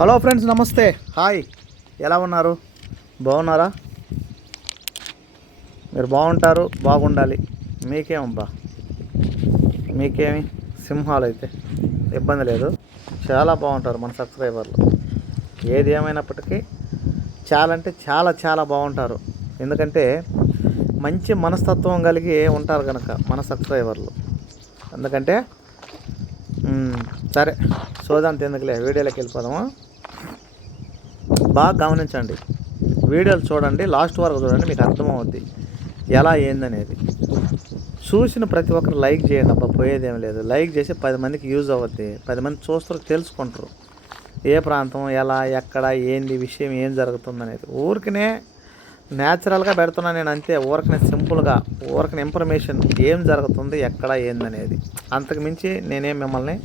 Hello friends, నమస్తే, hi. ఎలా ఉన్నారు? బాగున్నారా? మీరు బాగుంటారు, బాగుండాలి. మీకేమబ్బా, మీకేమి సింహాలు అయితే ఇబ్బంది లేదు. చాలా బాగుంటారు మన సబ్స్క్రైబర్లు. ఏది ఏమైనప్పటికీ చాలా అంటే చాలా చాలా బాగుంటారు. ఎందుకంటే మంచి మనస్తత్వం కలిగి ఉంటారు కనుక మన సబ్స్క్రైబర్లు. ఎందుకంటే సరే, సోదంత ఎందుకులే, వీడియోలోకి వెళ్ళిపోదాము. బాగా గమనించండి, వీడియోలు చూడండి, లాస్ట్ వరకు చూడండి, మీకు అర్థమవుద్ది ఎలా ఏందనేది. చూసిన ప్రతి ఒక్కరు లైక్ చేయండి. అబ్బా, పోయేదేం లేదు. లైక్ చేసి 10 మందికి యూజ్ అవుద్ది. 10 మంది చూస్తారు, తెలుసుకుంటారు ఏ ప్రాంతం, ఎలా, ఎక్కడ, ఏంది విషయం, ఏం జరుగుతుందనేది. ఊరికనే న్యాచురల్గా పెడుతున్నా నేను, అంతే. ఊరికనే సింపుల్గా, ఊరికనే ఇన్ఫర్మేషన్ ఏం జరుగుతుంది, ఎక్కడ, ఏందనేది. అంతకు మించి నేనేం మిమ్మల్ని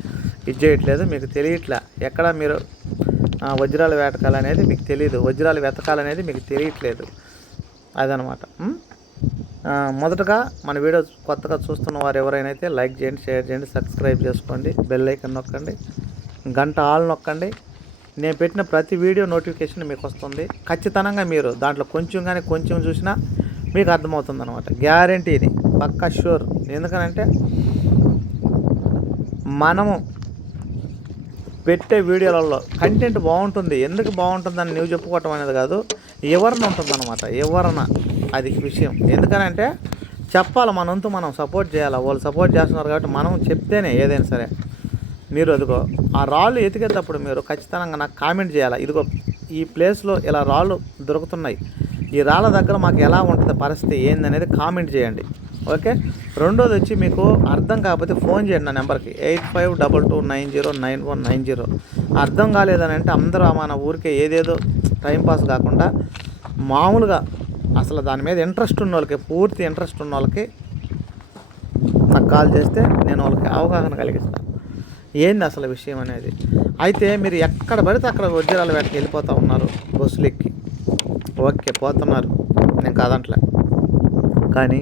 ఇది చేయట్లేదు. మీకు తెలియట్లే ఎక్కడ మీరు వజ్రాలు వేటకాలనేది మీకు తెలియదు, వజ్రాలు వెతకాలనేది మీకు తెలియట్లేదు. అదనమాట. మొదటగా మన వీడియో కొత్తగా చూస్తున్న వారు ఎవరైనా అయితే లైక్ చేయండి, షేర్ చేయండి, సబ్స్క్రైబ్ చేసుకోండి, బెల్ ఐకాన్ నొక్కండి, గంట ఆల్ నొక్కండి. నేను పెట్టిన ప్రతి వీడియో నోటిఫికేషన్ మీకు వస్తుంది. ఖచ్చితంగా మీరు దాంట్లో కొంచెం చూసినా మీకు అర్థమవుతుంది అనమాట. గ్యారంటీ, ఇది పక్కా షూర్. ఎందుకనంటే మనము పెట్టే వీడియోలలో కంటెంట్ బాగుంటుంది. ఎందుకు బాగుంటుందని నువ్వు చెప్పుకోవటం అనేది కాదు, వివరణ ఉంటుందన్నమాట. వివరణ అది విషయం. ఎందుకనంటే చెప్పాలి, మనంతు మనం సపోర్ట్ చేయాలి. వాళ్ళు సపోర్ట్ చేస్తున్నారు కాబట్టి మనం చెప్తేనే ఏదైనా సరే. మీరు అదిగో ఆ రాళ్ళు ఎతికేటప్పుడు మీరు ఖచ్చితంగా నాకు కామెంట్ చేయాలి. ఇదిగో ఈ ప్లేస్లో ఇలా రాళ్ళు దొరుకుతున్నాయి, ఈ రాళ్ళ దగ్గర మాకు ఎలా ఉంటుంది పరిస్థితి ఏందనేది కామెంట్ చేయండి. ఓకే. రెండోది వచ్చి, మీకు అర్థం కాకపోతే ఫోన్ చేయండి నా నెంబర్కి 8522909190. అర్థం కాలేదని అంటే అందరూ మన ఊరికే ఏదేదో టైంపాస్ కాకుండా మామూలుగా అసలు దాని మీద ఇంట్రెస్ట్ ఉన్న వాళ్ళకి, పూర్తి ఇంట్రెస్ట్ ఉన్న వాళ్ళకి నాకు కాల్ చేస్తే నేను వాళ్ళకి అవగాహన కలిగిస్తాను ఏంది అసలు విషయం అనేది. అయితే మీరు ఎక్కడ పడితే అక్కడ వజ్రాల వేటకి వెళ్ళిపోతూ ఉన్నారు బస్సులు ఎక్కి. ఓకే, పోతున్నారు, నేను కాదంటలే. కానీ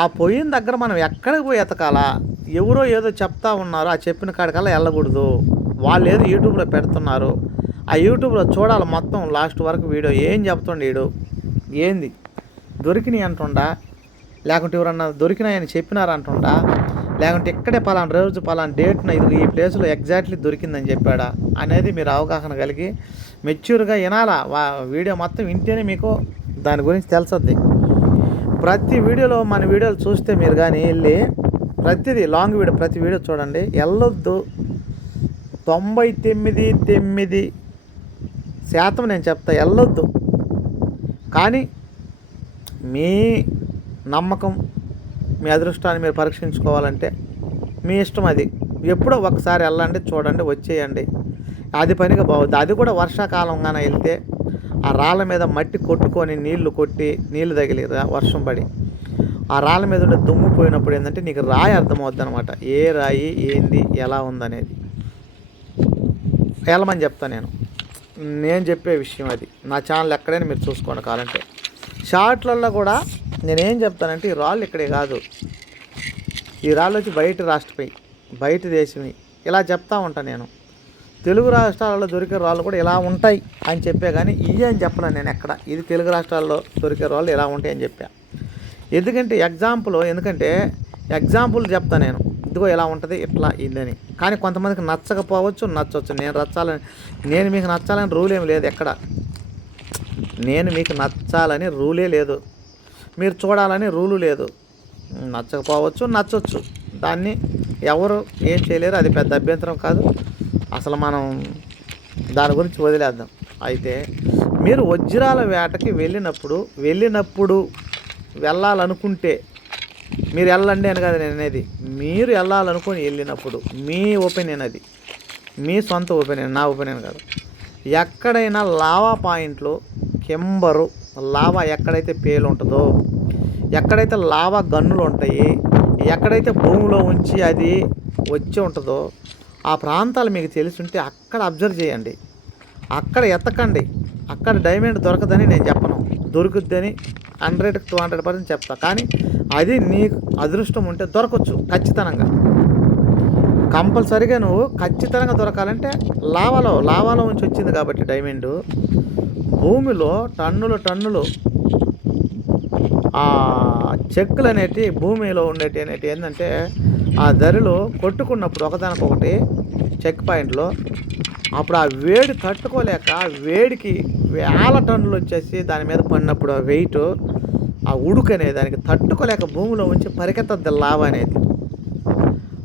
ఆ పోయిన దగ్గర మనం ఎక్కడికి పోయి ఎతకాలా? ఎవరో ఏదో చెప్తా ఉన్నారు, ఆ చెప్పిన కాడికల్లా వెళ్ళకూడదు. వాళ్ళు ఏదో యూట్యూబ్లో పెడుతున్నారు, ఆ యూట్యూబ్లో చూడాలి మొత్తం లాస్ట్ వరకు వీడియో. ఏం చెప్తుండే వీడు, ఏంది దొరికినాయి అంటుండా, లేకుంటే ఎవరన్నా దొరికినాయని చెప్పినారంటుండా, లేకుంటే ఇక్కడే పలానా రోజు పలానా డేట్న ఇది ఈ ప్లేస్లో ఎగ్జాక్ట్లీ దొరికిందని చెప్పాడా అనేది మీరు అవగాహన కలిగి మెచ్యూర్గా వినాలా. వీడియో మొత్తం వింటేనే మీకు దాని గురించి తెలుస్తుంది. ప్రతి వీడియోలో మన వీడియోలు చూస్తే మీరు కానీ వెళ్ళి ప్రతిదీ లాంగ్ వీడియో, ప్రతి వీడియో చూడండి. వెళ్ళొద్దు. 99% నేను చెప్తా, వెళ్ళొద్దు. కానీ మీ నమ్మకం, మీ అదృష్టాన్ని మీరు పరీక్షించుకోవాలంటే మీ ఇష్టం. అది ఎప్పుడో ఒకసారి వెళ్ళండి, చూడండి, వచ్చేయండి. అది పనిగా బాగుంది. అది కూడా వర్షాకాలంగానే వెళ్తే ఆ రాళ్ళ మీద మట్టి కొట్టుకొని నీళ్లు కొట్టి, నీళ్లు తగిలి వర్షం పడి ఆ రాళ్ళ మీద ఉండే దుమ్ము పోయినప్పుడు ఏంటంటే నీకు రాయి అర్థమవుద్ది అనమాట. ఏ రాయి ఏంది ఎలా ఉందనేది వెళ్ళమని చెప్తాను నేను చెప్పే విషయం అది. నా ఛానల్ ఎక్కడైనా మీరు చూసుకోండి. కావాలంటే షార్ట్లలో కూడా నేనేం చెప్తానంటే, ఈ రాళ్ళు ఇక్కడే కాదు, ఈ రాళ్ళు వచ్చి బయట రాష్ట్రపై, బయట దేశమే, ఇలా చెప్తా ఉంటాను నేను. తెలుగు రాష్ట్రాలలో దొరికే రాళ్ళు కూడా ఇలా ఉంటాయి అని చెప్పే, కానీ ఇవి అని చెప్పలేను నేను ఎక్కడ. ఇది తెలుగు రాష్ట్రాల్లో దొరికే రాళ్ళు ఇలా ఉంటాయి అని చెప్పా. ఎందుకంటే ఎగ్జాంపుల్ చెప్తా నేను. ఇదిగో ఇలా ఉంటుంది, ఇట్లా ఇదని. కానీ కొంతమందికి నచ్చకపోవచ్చు, నచ్చవచ్చు. నేను మీకు నచ్చాలని రూల్ ఏమి లేదు ఎక్కడ. నేను మీకు నచ్చాలని రూలే లేదు, మీరు చూడాలని రూలు లేదు. నచ్చకపోవచ్చు, నచ్చవచ్చు. దాన్ని ఎవరు ఏం చేయలేరు, అది పెద్ద అభ్యంతరం కాదు. అసలు మనం దాని గురించి వదిలేద్దాం. అయితే మీరు వజ్రాల వేటకి వెళ్ళినప్పుడు వెళ్ళాలనుకుంటే మీరు వెళ్ళండి అని కాదు నేను అనేది. మీరు వెళ్ళాలనుకొని వెళ్ళినప్పుడు మీ ఒపీనియన్, అది మీ సొంత ఒపీనియన్, నా ఒపీనియన్ కాదు. ఎక్కడైనా లావా పాయింట్లు, కెంబరు లావా ఎక్కడైతే పేలు ఉంటుందో, ఎక్కడైతే లావా గన్నులు ఉంటాయి, ఎక్కడైతే భూమిలో ఉంచి అది వచ్చి ఉంటుందో ఆ ప్రాంతాలు మీకు తెలిసి ఉంటే అక్కడ అబ్జర్వ్ చేయండి, అక్కడ ఎత్తకండి. అక్కడ డైమండ్ దొరకదని నేను చెప్పను, దొరుకుద్దని 100-200% చెప్తా. కానీ అది నీకు అదృష్టం ఉంటే దొరకవచ్చు ఖచ్చితంగా. కంపల్సరీగా నువ్వు ఖచ్చితంగా దొరకాలంటే లావాలో నుంచి వచ్చింది కాబట్టి డైమండ్ భూమిలో టన్నులు ఆ చెక్కులు అనేటివి భూమిలో అనేటివి ఏంటంటే ఆ ధరలు కొట్టుకున్నప్పుడు ఒకదానికొకటి చెక్ పాయింట్లో అప్పుడు ఆ వేడి తట్టుకోలేక వేడికి వేల టన్నులు వచ్చేసి దాని మీద పడినప్పుడు ఆ వెయిట్ ఆ ఉడుకు అనేది దానికి తట్టుకోలేక భూమిలో ఉంచి పరిగెత్తద్ది లావా అనేది.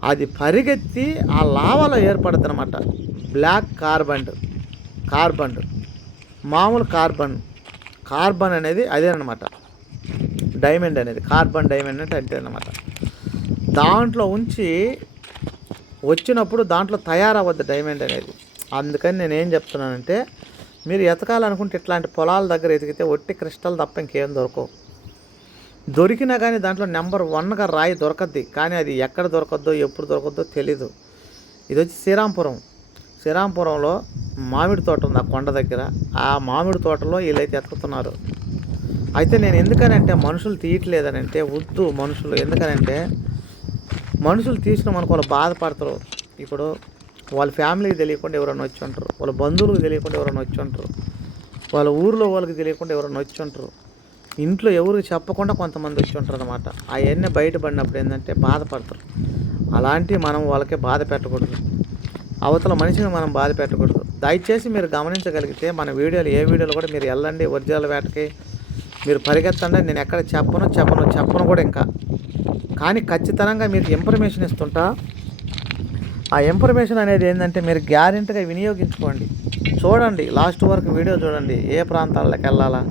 అది పరిగెత్తి ఆ లావాలో ఏర్పడుతుంది అనమాట. బ్లాక్ కార్బన్ మామూలు కార్బన్ అనేది అదేనమాట. డైమండ్ అనేది డైమండ్ అంటే అంతేనమాట. దాంట్లో ఉంచి వచ్చినప్పుడు దాంట్లో తయారవద్దు డైమండ్ అనేది. అందుకని నేనేం చెప్తున్నానంటే మీరు ఎతకాలనుకుంటే ఇట్లాంటి పొలాల దగ్గర ఎతికితే ఒట్టి క్రిస్టల్ తప్ప ఇంకేం దొరకవు. దొరికినా కానీ దాంట్లో నెంబర్ 1గా రాయి దొరకద్ది, కానీ అది ఎక్కడ దొరకద్దో ఎప్పుడు దొరకద్దో తెలీదు. ఇది వచ్చి శ్రీరాంపురంలో మామిడి తోట ఉంది ఆ కొండ దగ్గర. ఆ మామిడి తోటలో వీళ్ళైతే ఎతుకుతున్నారు. అయితే నేను ఎందుకనంటే మనుషులు తీయట్లేదనంటే వద్దు మనుషులు, ఎందుకనంటే మనుషులు తీసిన మనకు వాళ్ళు బాధపడతారు. ఇప్పుడు వాళ్ళ ఫ్యామిలీకి తెలియకుండా ఎవరైనా వచ్చి ఉంటారు, వాళ్ళ బంధువులకు తెలియకుండా ఎవరైనా వచ్చి ఉంటారు, వాళ్ళ ఊరిలో వాళ్ళకి తెలియకుండా ఎవరైనా వచ్చి ఉంటారు, ఇంట్లో ఎవరికి చెప్పకుండా కొంతమంది వచ్చి ఉంటారు అనమాట. అవన్నీ బయటపడినప్పుడు ఏంటంటే బాధపడతారు. అలాంటివి మనం వాళ్ళకి బాధ పెట్టకూడదు, అవతల మనిషిని మనం బాధ పెట్టకూడదు. దయచేసి మీరు గమనించగలిగితే మన వీడియోలు ఏ వీడియోలు కూడా మీరు వెళ్ళండి ఒరిజినల్ వేటకి మీరు పరిగెత్తండి. నేను ఎక్కడ చెప్పను కూడా ఇంకా. కానీ ఖచ్చితంగా మీకు ఇన్ఫర్మేషన్ ఇస్తుంటా. ఆ ఇన్ఫర్మేషన్ అనేది ఏంటంటే మీరు గ్యారెంటీగా వినియోగించుకోండి. చూడండి, లాస్ట్ వరకు వీడియో చూడండి. ఏ ప్రాంతాలకు వెళ్ళాలా,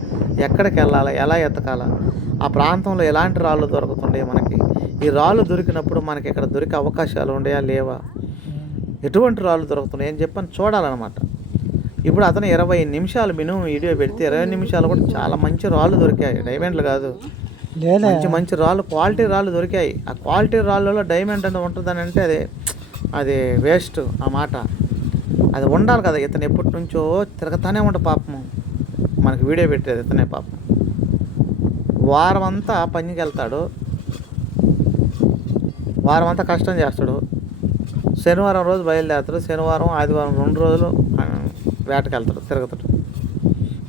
ఎక్కడికి వెళ్ళాలా, ఎలా ఎతకాలా, ఆ ప్రాంతంలో ఎలాంటి రాళ్ళు దొరుకుతుండే మనకి, ఈ రాళ్ళు దొరికినప్పుడు మనకి ఇక్కడ దొరికే అవకాశాలు ఉండయా లేవా, ఎటువంటి రాళ్ళు దొరుకుతున్నాయి అని చెప్పని చూడాలన్నమాట. ఇప్పుడు అతను 20 నిమిషాలు మినిమం వీడియో పెడితే 20 నిమిషాలు కూడా చాలా మంచి రాళ్ళు దొరికాయి. డైమండ్లు కాదు, మంచి రాళ్ళు, క్వాలిటీ రాళ్ళు దొరికాయి. ఆ క్వాలిటీ రాళ్ళలో డైమండ్ అనేది ఉంటుందని అంటే అది వేస్ట్ ఆ మాట. అది ఉండాలి కదా. ఇతను ఎప్పటి నుంచో తిరగతానే ఉంటా పాపం, మనకి వీడియో పెట్టేది ఇతనే పాపం. వారం అంతా పనికి వెళ్తాడు, వారం అంతా కష్టం చేస్తాడు. శనివారం రోజు బయలుదేరుతాడు, శనివారం ఆదివారం 2 రోజులు వేటకి వెళ్తాడు, తిరుగుతాడు.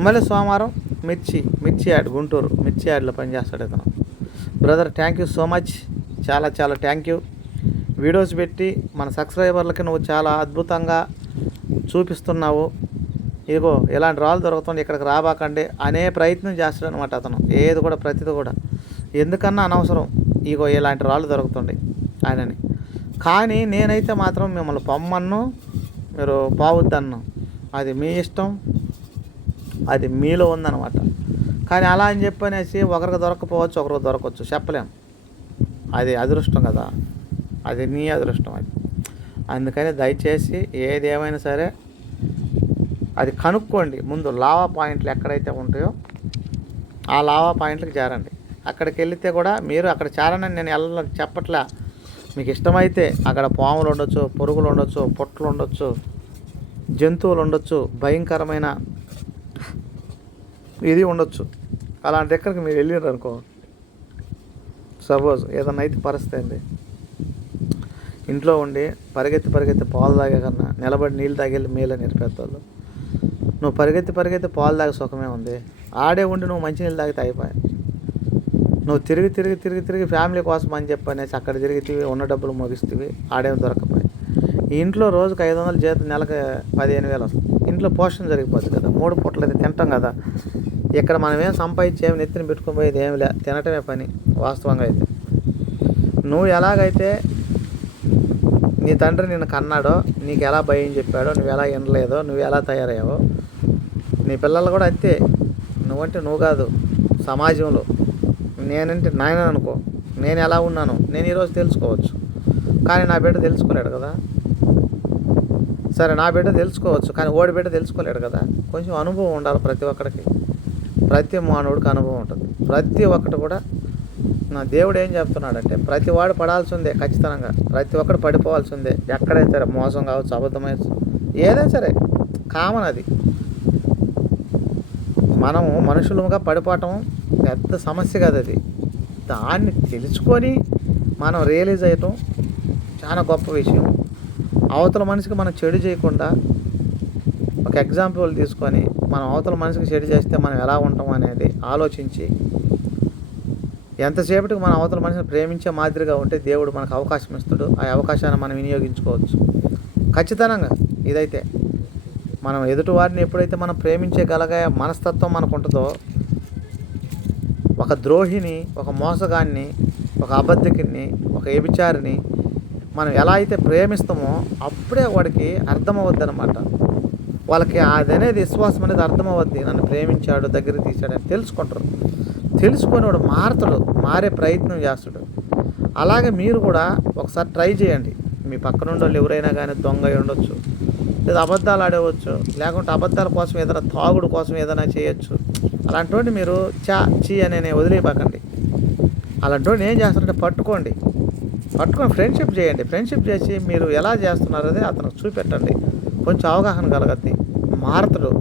మళ్ళీ సోమవారం మిర్చి యాడ్, గుంటూరు మిర్చి యాడ్లో పనిచేస్తాడు ఇతను. Brother thank you so much, చాలా థ్యాంక్ యూ. వీడియోస్ పెట్టి మన సబ్స్క్రైబర్లకి నువ్వు చాలా అద్భుతంగా చూపిస్తున్నావు. ఇదిగో ఇలాంటి రాళ్ళు దొరుకుతుంది, ఇక్కడికి రాబాకండి అనే ప్రయత్నం చేస్తాడు అనమాట అతను. ఏది కూడా ప్రతిది కూడా ఎందుకన్నా అనవసరం, ఇగో ఇలాంటి రాళ్ళు దొరుకుతుంది ఆయనని. కానీ నేనైతే మాత్రం మిమ్మల్ని పొమ్మన్ను, మీరు పోవద్దన్ను, అది మీ ఇష్టం, అది మీలో ఉందన్నమాట. కానీ అలా అని చెప్పనేసి ఒకరికి దొరకపోవచ్చు, ఒకరికి దొరకవచ్చు, చెప్పలేం. అది అదృష్టం కదా, అది నీ అదృష్టం అది. అందుకని దయచేసి ఏది ఏమైనా సరే అది కనుక్కోండి ముందు. లావా పాయింట్లు ఎక్కడైతే ఉంటాయో ఆ లావా పాయింట్లకు చేరండి. అక్కడికి వెళితే కూడా మీరు అక్కడ చేరనని నేను చెప్పట్లే. మీకు ఇష్టమైతే అక్కడ పాములు ఉండొచ్చు, పురుగులు ఉండొచ్చు, పొట్లు ఉండొచ్చు, జంతువులు ఉండొచ్చు, భయంకరమైన ఇది ఉండొచ్చు. అలాంటి దగ్గరికి మీరు వెళ్ళారు అనుకో, సపోజ్ ఏదన్నా అయితే పరిస్థితి అండి, ఇంట్లో ఉండి పరిగెత్తి పాలు తాగే కన్నా నిలబడి నీళ్ళు తాగేళ్ళి మేలు నేర్పేస్తాళ్ళు. నువ్వు పరిగెత్తి పాలు తాగే సుఖమే ఉంది. ఆడే ఉండి నువ్వు మంచినీళ్ళు తాగితే అయిపోయాయి. నువ్వు తిరిగి ఫ్యామిలీ కోసం అని చెప్పనేసి అక్కడ తిరిగితే ఉన్న డబ్బులు ముగిస్తేవి, ఆడేమి దొరకపోయి. ఈ ఇంట్లో రోజుకి 500 జీతం, నెలకు 15,000 వస్తుంది. ఇంట్లో పోషణ జరిగిపోతుంది కదా, 3 పూటలు అయితే తింటాం కదా. ఇక్కడ మనం ఏం సంపాదించేమి నెత్తిని పెట్టుకుని పోయేది ఏమి లే, తినటమే పని వాస్తవంగా అయితే. నువ్వు ఎలాగైతే నీ తండ్రి నిన్ను కన్నాడో, నీకు ఎలా భయం చెప్పాడో, నువ్వు ఎలా వినలేదో, నువ్వు ఎలా తయారయ్యావో, నీ పిల్లలు కూడా అంతే. నువ్వంటే నువ్వు కాదు, సమాజంలో నేనంటే నాయన అనుకో, నేను ఎలా ఉన్నాను నేను ఈరోజు తెలుసుకోవచ్చు, కానీ నా బిడ్డ తెలుసుకోలేడు కదా. సరే, నా బిడ్డ తెలుసుకోవచ్చు, కానీ ఓడి బిడ్డ తెలుసుకోలేడు కదా. కొంచెం అనుభవం ఉండాలి ప్రతి ఒక్కడికి, ప్రతి మానవుడికి అనుభవం ఉంటుంది. ప్రతి ఒక్కటి కూడా నా దేవుడు ఏం చెప్తున్నాడంటే ప్రతి వాడు పడాల్సిందే, ఖచ్చితంగా ప్రతి ఒక్కడు పడిపోవాల్సిందే. ఎక్కడైనా సరే మోసం కావచ్చు, అబద్ధమైన ఏదైనా సరే కామన్. అది మనము మనుషులుగా పడిపోవటం పెద్ద సమస్య కదా. అది దాన్ని తెలుసుకొని మనం రియలైజ్ అయ్యటం చాలా గొప్ప విషయం. అవతల మనిషికి మనం చెడు చేయకుండా ఒక ఎగ్జాంపుల్ తీసుకొని మనం అవతల మనిషికి చెడు చేస్తే మనం ఎలా ఉంటాం అనేది ఆలోచించి ఎంతసేపటికి మనం అవతల మనిషిని ప్రేమించే మాదిరిగా ఉంటే దేవుడు మనకు అవకాశం ఇస్తాడు. ఆ అవకాశాన్ని మనం వినియోగించుకోవచ్చు ఖచ్చితంగా. ఇదైతే మనం ఎదుటివారిని ఎప్పుడైతే మనం ప్రేమించగలిగే మనస్తత్వం మనకు ఉంటుందో, ఒక ద్రోహిని, ఒక మోసగాన్ని, ఒక అబద్ధికుని, ఒక వ్యభిచారిని మనం ఎలా అయితే ప్రేమిస్తామో అప్పుడే వాడికి అర్థమవుద్ది అనమాట. వాళ్ళకి అదనేది విశ్వాసం అనేది అర్థమవుద్ది. నన్ను ప్రేమించాడు, దగ్గర తీశాడని తెలుసుకుంటారు. తెలుసుకొని వాడు మారతాడు, మారే ప్రయత్నం చేస్తాడు. అలాగే మీరు కూడా ఒకసారి ట్రై చేయండి. మీ పక్కన వాళ్ళు ఎవరైనా కానీ దొంగ అయి ఉండొచ్చు, లేదా అబద్ధాలు ఆడవచ్చు, లేకుంటే అబద్ధాల కోసం ఏదైనా తాగుడు కోసం ఏదైనా చేయొచ్చు. అలాంటి మీరు చీ అనే వదిలేయబాకండి. అలాంటి ఏం చేస్తారంటే పట్టుకొని ఫ్రెండ్షిప్ చేయండి. ఫ్రెండ్షిప్ చేసి మీరు ఎలా చేస్తున్నారో అతనికి చూపెట్టండి. కొంచెం అవగాహన కలగద్ది, మారతాడు.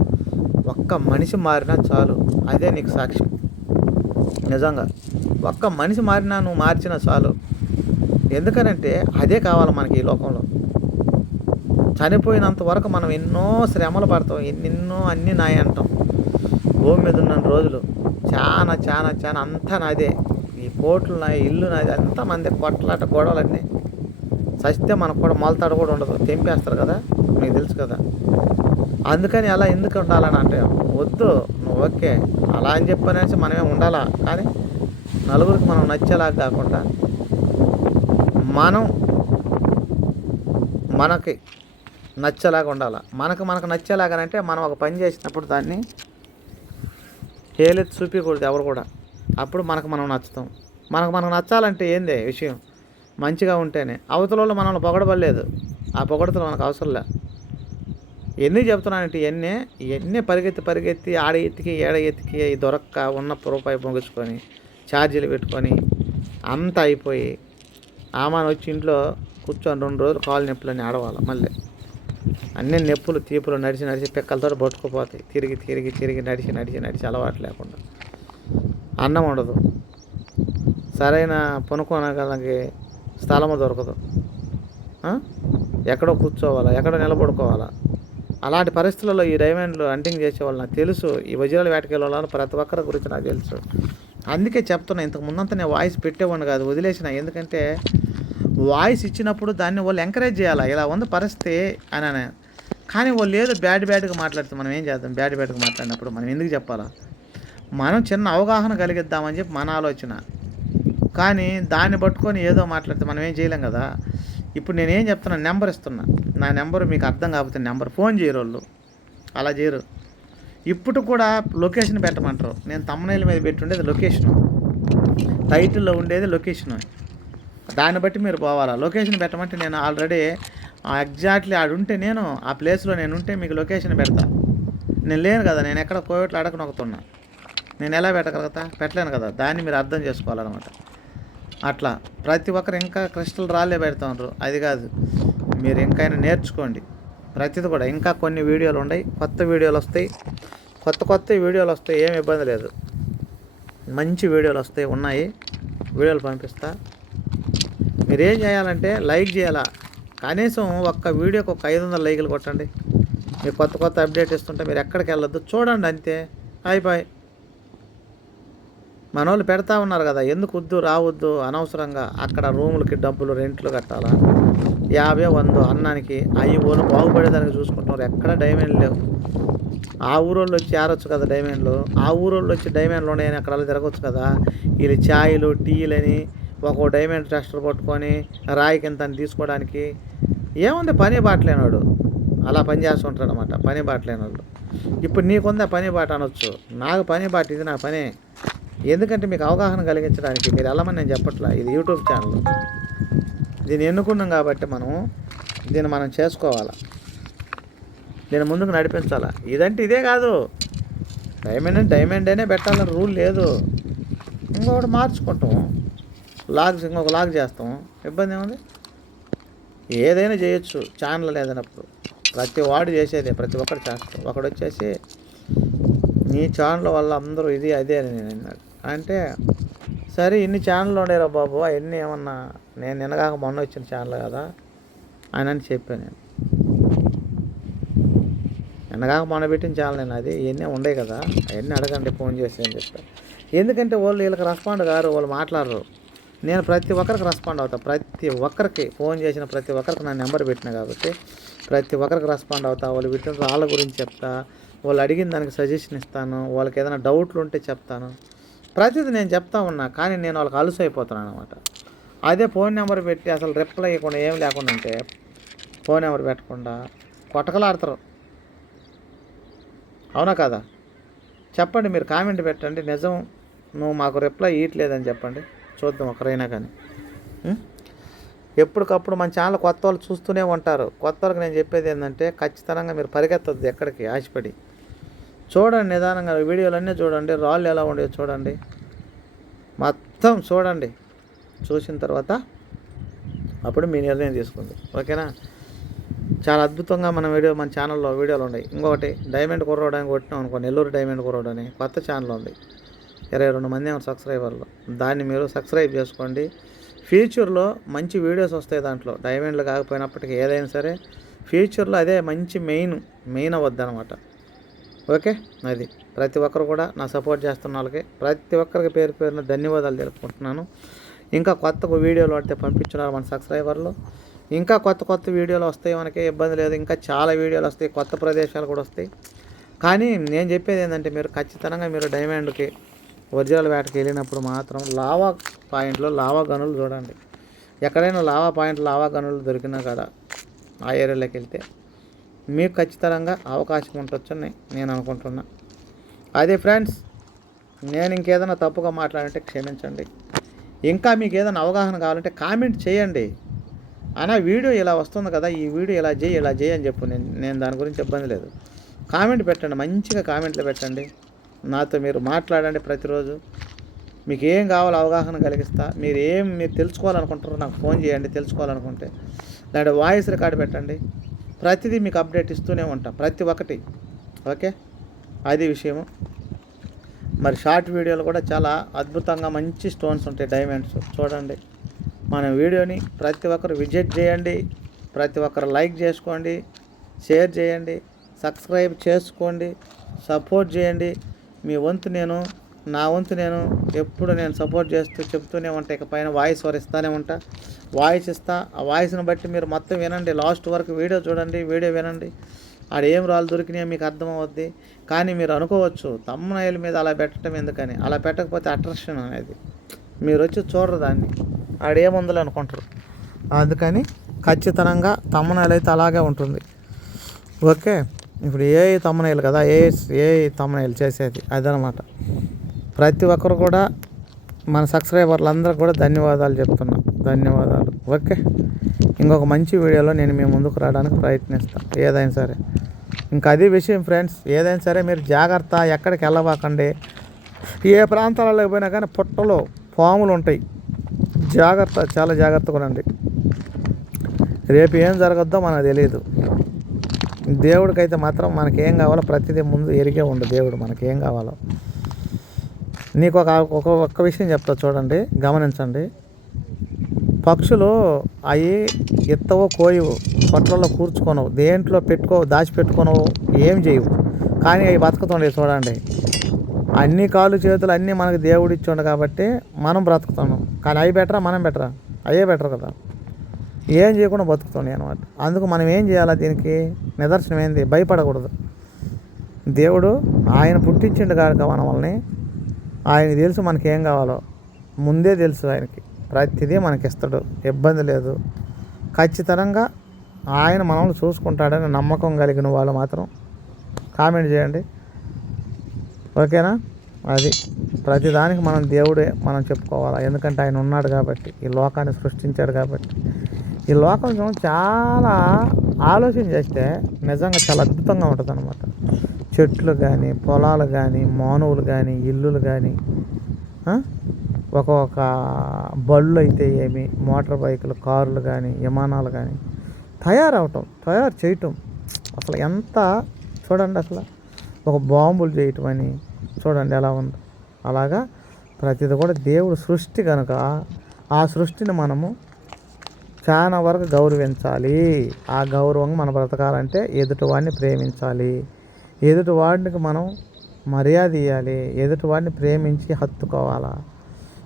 ఒక్క మనిషి మారినా చాలు, అదే నీకు సాక్ష్యం. నిజంగా ఒక్క మనిషి మారినా నువ్వు మార్చినా చాలు. ఎందుకనంటే అదే కావాలి మనకి ఈ లోకంలో. చనిపోయినంత వరకు మనం ఎన్నో శ్రమలు పడతాం, ఎన్నెన్నో అన్నీ నాయ అంటాం. భూమి మీద ఉన్న రోజులు చాలా చాలా చాలా అంతా నాదే, ఈ కోట్లు నాయి, ఇల్లు నాది, అంతా మంది కొట్లాట గొడవలన్నీ. చస్తే మనకు కూడా మొలతాడు కూడా ఉండదు, తెంపేస్తారు కదా, మీకు తెలుసు కదా. అందుకని అలా ఎందుకు ఉండాలని అంటే వద్దు, నువ్వు ఓకే అలా అని చెప్పనేసి మనమే ఉండాలా. కానీ నలుగురికి మనం నచ్చేలాగా కాకుండా మనకి నచ్చేలాగా ఉండాలి. మనకు నచ్చేలాగానంటే మనం ఒక పని చేసినప్పుడు దాన్ని హేలెత్తి చూపించకూడదు ఎవరు కూడా. అప్పుడు మనం నచ్చుతాం. మనకు నచ్చాలంటే ఏందే విషయం, మంచిగా ఉంటేనే. అవతల వాళ్ళు మనల్ని పొగడబడలేదు, ఆ పొగడతలు మనకు అవసరంలే. ఎన్ని చెప్తున్నానంటే ఇవన్నీ పరిగెత్తి ఆడ ఎత్తికి ఏడ ఎత్తికి దొరక్క ఉన్న రూపాయి పొంగించుకొని ఛార్జీలు పెట్టుకొని అంతా అయిపోయి ఆమెను వచ్చి ఇంట్లో కూర్చొని 2 రోజులు కాలు నొప్పులని ఆడవాలి. మళ్ళీ అన్ని నొప్పులు తీపులు నడిచి పిక్కలతో పట్టుకుపోతాయి. తిరిగి నడిచి అలవాటు లేకుండా. అన్నం ఉండదు, సరైన పనుకోనగలకి స్థలము దొరకదు, ఎక్కడో కూర్చోవాలా, ఎక్కడో నిలబడుకోవాలా. అలాంటి పరిస్థితుల్లో ఈ డైమండ్లు హంటింగ్ చేసేవాళ్ళు నాకు తెలుసు. ఈ వజ్రాల వేటకెళ్ళే వాళ్ళు ప్రతి ఒక్కరి గురించి నాకు తెలుసు. అందుకే చెప్తున్నా, ఇంతకు ముందంతా నేను వాయిస్ పెట్టేవాడిని కాదు, వదిలేసిన. ఎందుకంటే వాయిస్ ఇచ్చినప్పుడు దాన్ని వాళ్ళు ఎంకరేజ్ చేయాలి, ఇలా ఉంది పరిస్థితి అని. కానీ వాళ్ళు ఏదో బ్యాడ్గా మాట్లాడితే మనం ఏం చేద్దాం? బ్యాడ్గా మాట్లాడినప్పుడు మనం ఎందుకు చెప్పాలా? మనం చిన్న అవగాహన కలిగిద్దామని చెప్పి మన ఆలోచన. కానీ దాన్ని పట్టుకొని ఏదో మాట్లాడితే మనం ఏం చేయలేం కదా. ఇప్పుడు నేనేం చెప్తున్నా, నెంబర్ ఇస్తున్నా, నా నెంబర్ మీకు అర్థం కాకపోతే నెంబర్ ఫోన్ చేయరు వాళ్ళు, అలా చేయరు. ఇప్పుడు కూడా లొకేషన్ పెట్టమంటారు. నేను తమ్మునేల మీద పెట్టి ఉండేది లొకేషను, టైటిల్లో ఉండేది లొకేషను. దాన్ని బట్టి మీరు పోవాలా. లొకేషన్ పెట్టమంటే నేను ఆల్రెడీ ఎగ్జాక్ట్లీ ఆడుంటే, నేను ఆ ప్లేస్లో నేను ఉంటే మీకు లొకేషన్ పెడతా. నేను లేను కదా, నేను ఎక్కడ కోవిట్లో అడగ నొక్కుతున్నా, నేను ఎలా పెట్టలేను కదా. దాన్ని మీరు అర్థం చేసుకోవాలన్నమాట. అట్లా ప్రతి ఒక్కరు ఇంకా క్రిస్టల్ రాళ్ళే పెడుతున్నారు, అది కాదు. మీరు ఇంకైనా నేర్చుకోండి ప్రతిది కూడా. ఇంకా కొన్ని వీడియోలు ఉన్నాయి, కొత్త వీడియోలు వస్తాయి, కొత్త వీడియోలు వస్తాయి, ఏం ఇబ్బంది లేదు. మంచి వీడియోలు వస్తాయి, ఉన్నాయి, వీడియోలు పంపిస్తా. మీరేం చేయాలంటే లైక్ చేయాలా, కనీసం ఒక్క వీడియోకి ఒక 500 లైకులు కొట్టండి. మీరు కొత్త అప్డేట్ ఇస్తుంటే మీరు ఎక్కడికి వెళ్ళొద్దు, చూడండి అంతే, అయిపోయి. మన వాళ్ళు పెడతా ఉన్నారు కదా, ఎందుకు రావద్దు అనవసరంగా అక్కడ రూములకి డబ్బులు రెంట్లు కట్టాలా, 50-100 అన్నానికి. అవి వాళ్ళు బాగుపడేదానికి చూసుకుంటున్నారు. ఎక్కడ డైమండ్లు లేవు. ఆ ఊరోళ్ళు వచ్చి ఆరొచ్చు కదా డైమండ్లు, ఆ ఊరోళ్ళు వచ్చి డైమండ్లు ఉన్నాయని అక్కడ తిరగవచ్చు కదా. వీళ్ళు ఛాయలు టీలని ఒక్కో డైమండ్ టెస్టర్ పట్టుకొని రాయి కింద తీసుకోవడానికి ఏముంది, పని బాటలేనాడు అలా పని చేస్తుంటాడు అనమాట. పని బాటలేని వాళ్ళు. ఇప్పుడు నీకుందా పని బాట అనొచ్చు, నాకు పని బాట, ఇది నా పనే. ఎందుకంటే మీకు అవగాహన కలిగించడానికి. మీరు వెళ్ళమని నేను చెప్పట్లా, ఇది యూట్యూబ్ ఛానల్, దీన్ని ఎన్నుకున్నాం కాబట్టి దీన్ని మనం చేసుకోవాలా, దీన్ని ముందుకు నడిపించాలా. ఇదంటే ఇదే కాదు, డైమండ్ అనే పెట్టాలని రూల్ లేదు. ఇంకొకటి మార్చుకుంటాం, ఇంకొక లాగ్ చేస్తాం, ఇబ్బంది ఏముంది. ఏదైనా చేయొచ్చు ఛానల్ లేదన్నప్పుడు. ప్రతి వాడు చేసేదే, ప్రతి ఒక్కరు చేస్తాం. ఒకడు వచ్చేసి నీ ఛానల్ వల్ల అందరూ ఇది అదే అని నేను అన్నాడు. అంటే సరే, ఇన్ని ఛానళ్ళు ఉండేరా బాబు, అవన్నీ ఏమన్నా నేను నిన్నగాక మొన్న వచ్చిన ఛానల్ కదా, అని చెప్పాను నేను. ఎన్నగాక మొన్న పెట్టిన ఛానల్ నేను అది ఇవన్నీ ఉండవు కదా, అవన్నీ అడగండి ఫోన్ చేసి అని చెప్పాను. ఎందుకంటే వాళ్ళు వీళ్ళకి రెస్పాండ్ కారు, వాళ్ళు మాట్లాడరు. నేను ప్రతి ఒక్కరికి రెస్పాండ్ అవుతా, ప్రతి ఒక్కరికి ఫోన్ చేసిన ప్రతి ఒక్కరికి నా నెంబర్ పెట్టినా కాబట్టి ప్రతి ఒక్కరికి రెస్పాండ్ అవుతా. వాళ్ళు పెట్టిన వాళ్ళ గురించి చెప్తా, వాళ్ళు అడిగిన దానికి సజెషన్ ఇస్తాను, వాళ్ళకి ఏదైనా డౌట్లు ఉంటే చెప్తాను, ప్రతిదీ నేను చెప్తా ఉన్నా. కానీ నేను వాళ్ళకి అలుసు అయిపోతున్నాను అనమాట. అదే ఫోన్ నెంబర్ పెట్టి అసలు రిప్లై ఇవ్వకుండా ఏం లేకుండా ఉంటే, ఫోన్ నెంబర్ పెట్టకుండా కొట్టకలాడతారు. అవునా కదా? చెప్పండి, మీరు కామెంట్ పెట్టండి, నిజం నువ్వు మాకు రిప్లై ఇవ్వట్లేదని చెప్పండి, చూద్దాం ఒకరైనా కానీ. ఎప్పటికప్పుడు మన ఛానల్ కొత్త వాళ్ళు చూస్తూనే ఉంటారు. కొత్త వాళ్ళకి నేను చెప్పేది ఏంటంటే, ఖచ్చితంగా మీరు పరిగెత్తద్దు ఎక్కడికి ఆశపడి. చూడండి, నిదానంగా వీడియోలన్నీ చూడండి, రాళ్ళు ఎలా ఉండేవి చూడండి, మొత్తం చూడండి. చూసిన తర్వాత అప్పుడు మీ నిర్ణయం తీసుకోండి, ఓకేనా? చాలా అద్భుతంగా మన ఛానల్లో వీడియోలు ఉన్నాయి. ఇంకొకటి డైమండ్ కుర్రోడ్ అని కొట్టినాం అనుకో, నెల్లూరు డైమండ్ కుర్రోడ్ అని కొత్త ఛానల్ ఉంది, 22 మంది సబ్స్క్రైబర్లు. దాన్ని మీరు సబ్స్క్రైబ్ చేసుకోండి. ఫ్యూచర్లో మంచి వీడియోస్ వస్తాయి దాంట్లో. డైమండ్లు కాకపోయినప్పటికీ ఏదైనా సరే ఫ్యూచర్లో అదే మంచి మెయిన్ అవ్వద్దు అనమాట. ఓకే, అది ప్రతి ఒక్కరు కూడా నా సపోర్ట్ చేస్తున్న వాళ్ళకి ప్రతి ఒక్కరికి పేరు పేరున ధన్యవాదాలు తెలుపుకుంటున్నాను. ఇంకా కొత్త వీడియోలు పడితే పంపించున్నారు మన సబ్స్క్రైబర్లు. ఇంకా కొత్త వీడియోలు వస్తాయి, మనకి ఇబ్బంది లేదు. ఇంకా చాలా వీడియోలు వస్తాయి, కొత్త ప్రదేశాలు కూడా వస్తాయి. కానీ నేను చెప్పేది ఏంటంటే, మీరు ఖచ్చితంగా మీరు డైమండ్కి ఒరిజినల్ వేటకి వెళ్ళినప్పుడు మాత్రం లావా పాయింట్లో లావా గనులు చూడండి. ఎక్కడైనా లావా పాయింట్ లావా గనులు దొరికినా కదా ఆ ఏరియాలోకి వెళ్తే మీకు ఖచ్చితంగా అవకాశం ఉండొచ్చని నేను అనుకుంటున్నా. అదే ఫ్రెండ్స్, నేను ఇంకేదైనా తప్పుగా మాట్లాడంటే క్షమించండి. ఇంకా మీకు ఏదైనా అవగాహన కావాలంటే కామెంట్ చేయండి. అయినా వీడియో ఇలా వస్తుంది కదా, ఈ వీడియో ఇలా చేయి అని చెప్పు. నేను దాని గురించి ఇబ్బంది లేదు. కామెంట్ పెట్టండి, మంచిగా కామెంట్లు పెట్టండి, నాతో మీరు మాట్లాడండి ప్రతిరోజు. మీకు ఏం కావాలో అవగాహన కలిగిస్తా. మీరు తెలుసుకోవాలనుకుంటారో నాకు ఫోన్ చేయండి తెలుసుకోవాలనుకుంటే, లేదంటే వాయిస్ రికార్డు పెట్టండి. ప్రతిదీ మీకు అప్డేట్ ఇస్తూనే ఉంటా, ప్రతి ఒక్కటి. ఓకే, అది విషయము. మరి షార్ట్ వీడియోలు కూడా చాలా అద్భుతంగా మంచి స్టోన్స్ ఉంటాయి, డైమండ్స్ చూడండి. మన వీడియోని ప్రతి ఒక్కరు విజిట్ చేయండి, ప్రతి ఒక్కరు లైక్ చేసుకోండి, షేర్ చేయండి, సబ్స్క్రైబ్ చేసుకోండి, సపోర్ట్ చేయండి. మీ వంతు నా వంతు ఎప్పుడు నేను సపోర్ట్ చేస్తూ చెప్తూనే ఉంటా. ఇకపైన వాయిస్ ఇస్తూనే ఉంటా, వాయిస్ ఇస్తా. ఆ వాయిస్ని బట్టి మీరు మొత్తం వినండి, లాస్ట్ వరకు వీడియో చూడండి, వీడియో వినండి. ఆడ ఏం రాళ్ళు దొరికినాయో మీకు అర్థమవుద్ది. కానీ మీరు అనుకోవచ్చు తమ్మునాయిల మీద అలా పెట్టడం ఎందుకని. అలా పెట్టకపోతే అట్రాక్షన్ అనేది మీరు వచ్చి చూడరు, దాన్ని ఆడేముందులు అనుకుంటారు. అందుకని ఖచ్చితంగా తమ్మునాయిలు అయితే అలాగే ఉంటుంది. ఓకే, ఇప్పుడు ఏ తమ్మునాయిలు కదా, ఏ తమ్మునాయిలు చేసేది అదనమాట. ప్రతి ఒక్కరు కూడా మన సబ్స్క్రైబర్లు అందరూ కూడా ధన్యవాదాలు చెప్తున్నా, ధన్యవాదాలు. ఓకే, ఇంకొక మంచి వీడియోలో నేను మీ ముందుకు రావడానికి ప్రయత్నిస్తాను ఏదైనా సరే. ఇంకా అదే విషయం ఫ్రెండ్స్, ఏదైనా సరే మీరు జాగ్రత్త, ఎక్కడికి వెళ్ళబాకండి. ఏ ప్రాంతాలలో పోయినా కానీ పుట్టలో పాములు ఉంటాయి, జాగ్రత్త, చాలా జాగ్రత్తగా ఉండండి. రేపు ఏం జరగద్దో మనకు తెలియదు. దేవుడికైతే మాత్రం మనకేం కావాలో ప్రతిదీ ముందు ఎరిగే ఉండు దేవుడు మనకేం కావాలో. నీకు ఒక్క విషయం చెప్తా చూడండి, గమనించండి. పక్షులు అవి ఎత్తవో కోయవు, పొట్లలో కూర్చుకోనవు, దేంట్లో దాచిపెట్టుకోనవు, ఏం చేయవు. కానీ అవి బతుకుతుండే చూడండి. అన్ని కాళ్ళు చేతులు అన్నీ మనకు దేవుడు ఇచ్చిండు కాబట్టి మనం బ్రతుకుతున్నాం. కానీ అవి బెటరా మనం బెటరా? అయ్యే బెటర్ కదా, ఏం చేయకుండా బతుకుతున్నాయి అనమాట. అందుకు మనం ఏం చేయాలా? దీనికి నిదర్శనం ఏంది? భయపడకూడదు. దేవుడు ఆయన పుట్టించిండు కనుక మనల్ని, ఆయనకి తెలుసు మనకేం కావాలో, ముందే తెలుసు ఆయనకి. ప్రతిదీ మనకిస్తాడు, ఇబ్బంది లేదు. ఖచ్చితంగా ఆయన మనల్ని చూసుకుంటాడని నమ్మకం కలిగిన వాళ్ళు మాత్రం కామెంట్ చేయండి, ఓకేనా? అది ప్రతిదానికి మనం దేవుడే మనం చెప్పుకోవాలి. ఎందుకంటే ఆయన ఉన్నాడు కాబట్టి, ఈ లోకాన్ని సృష్టించాడు కాబట్టి. ఈ లోకం చాలా ఆలోచన చేస్తే నిజంగా చాలా అద్భుతంగా ఉంటుంది అనమాట. చెట్లు కానీ, పొలాలు కానీ, మానవులు కానీ, ఇల్లులు కానీ, ఒక్కొక్క బళ్ళు అయితే ఏమి, మోటార్ బైకులు, కార్లు కానీ, విమానాలు కానీ తయారు చేయటం అసలు ఎంత చూడండి. అసలు ఒక బాంబులు చేయటం అని చూడండి ఎలా ఉందో. అలాగా ప్రతిది కూడా దేవుడు సృష్టి కనుక ఆ సృష్టిని మనము చాలా వరకు గౌరవించాలి. ఆ గౌరవంగా మనం బ్రతకాలంటే ఎదుటివాడిని ప్రేమించాలి. ఎదుటివాడికి మనం మర్యాద ఇవ్వాలి. ఎదుటివాడిని ప్రేమించి హత్తుకోవాలా.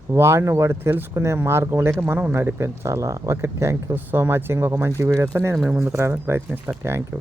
వాడు తెలుసుకునే మార్గంలోకి మనం నడిపించాలా. Okay, thank you so much. ఇంకొక మంచి వీడియోతో నేను మీ ముందుకు రావడానికి ప్రయత్నిస్తాను. Thank you.